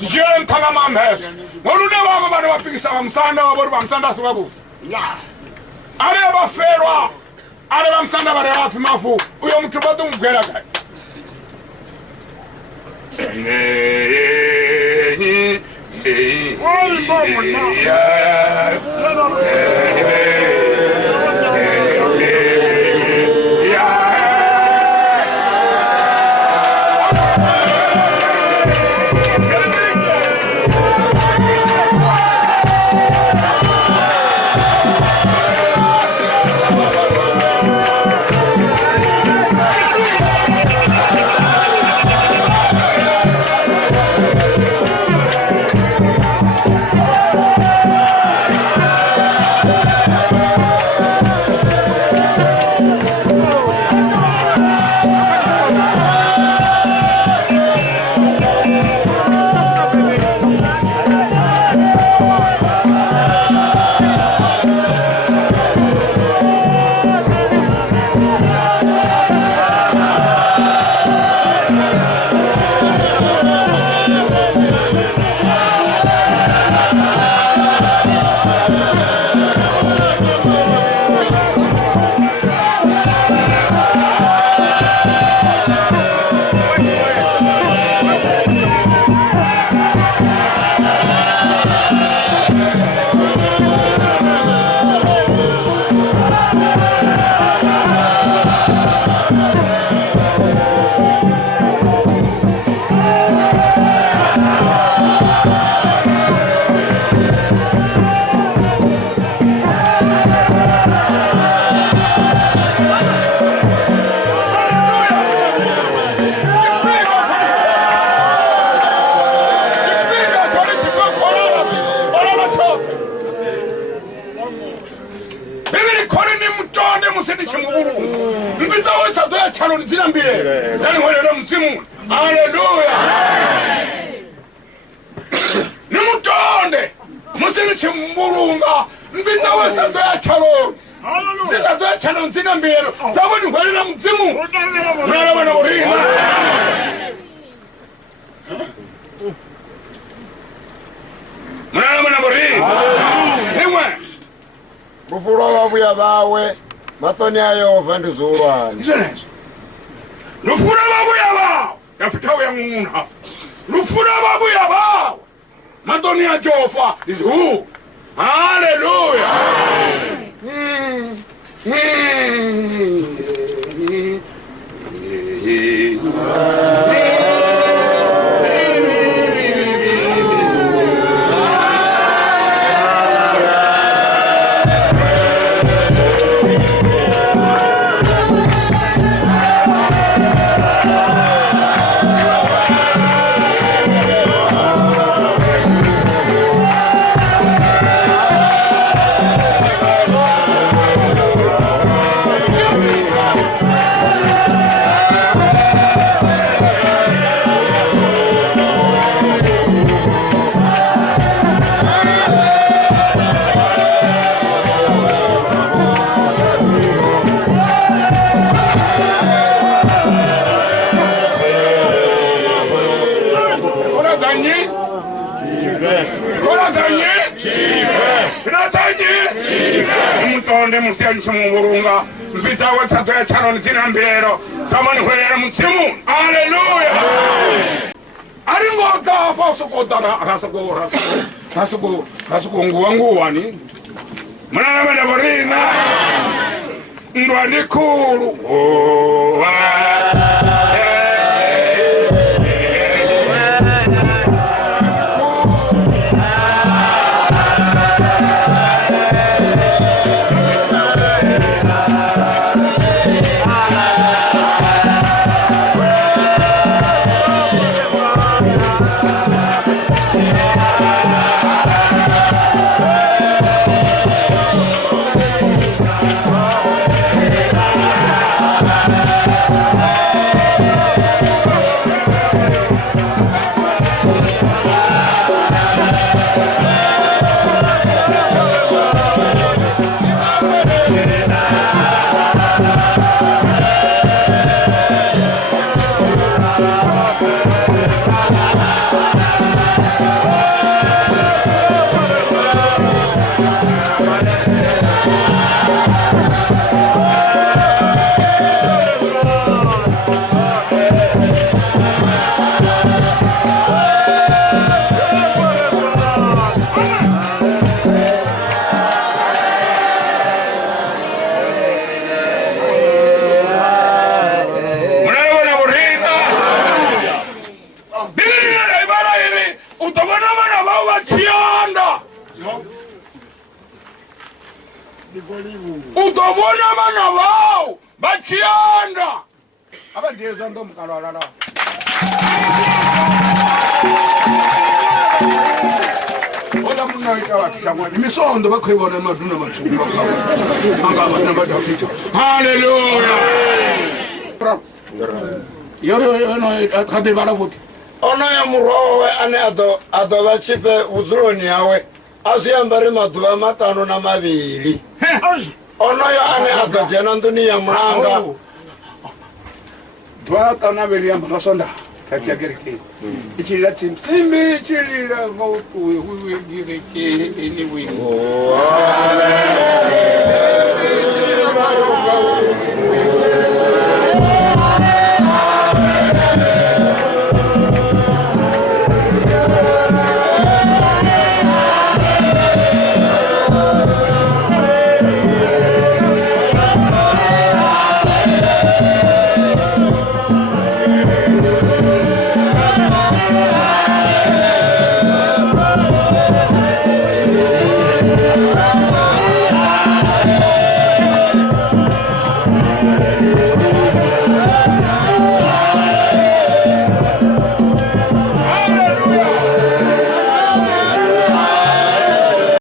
Jem tamam hes. Wonu ne wa ba wa pikisa wa msanda wa boru ba msanda sababu. La. Are ba ferwa. Are ba msanda bare wa pimafu. Uyo mtu bado mgwera kai. Woi bomo na. Hallelujah. Nimutonde musini chimurunga mbita wesa doya chalo. Sika doya chalo nzina mbiyelo. Saboni whalila mzimu. Mwana wana urima. Mwana wana urima. Niwe Bufuro wabuya bawe matoni ayo vandu zurwani. Lufura babu yaba yafutawo ya nguna. Lufura babu yaba matoni ya Jehova is who? Hallelujah. Mutonde musiya chimurunga mbita wesa doya chalo nzina mbiyelo samani hwelera mzimu. Hallelujah. Aringo da fosuko dana rasuko nguwa ni mwana mwana borina ndwani kuru utobona bana bao bachianda utobona bana bao bachianda abadeza ndo mkalala ola munaika watishamwa imisondo bakhwibona maduna machuba angaba nabadafita haleluya yoro no khade bala futhi ono ya murowe ane ado bachipe uzuloni yawe asiyambare maduva matano na mavili ono yo ane ado jena nduni ya mulanga dwa kana beli ya makasonda kachagereke ichira simbi ichira ngoku wewe gireke anyway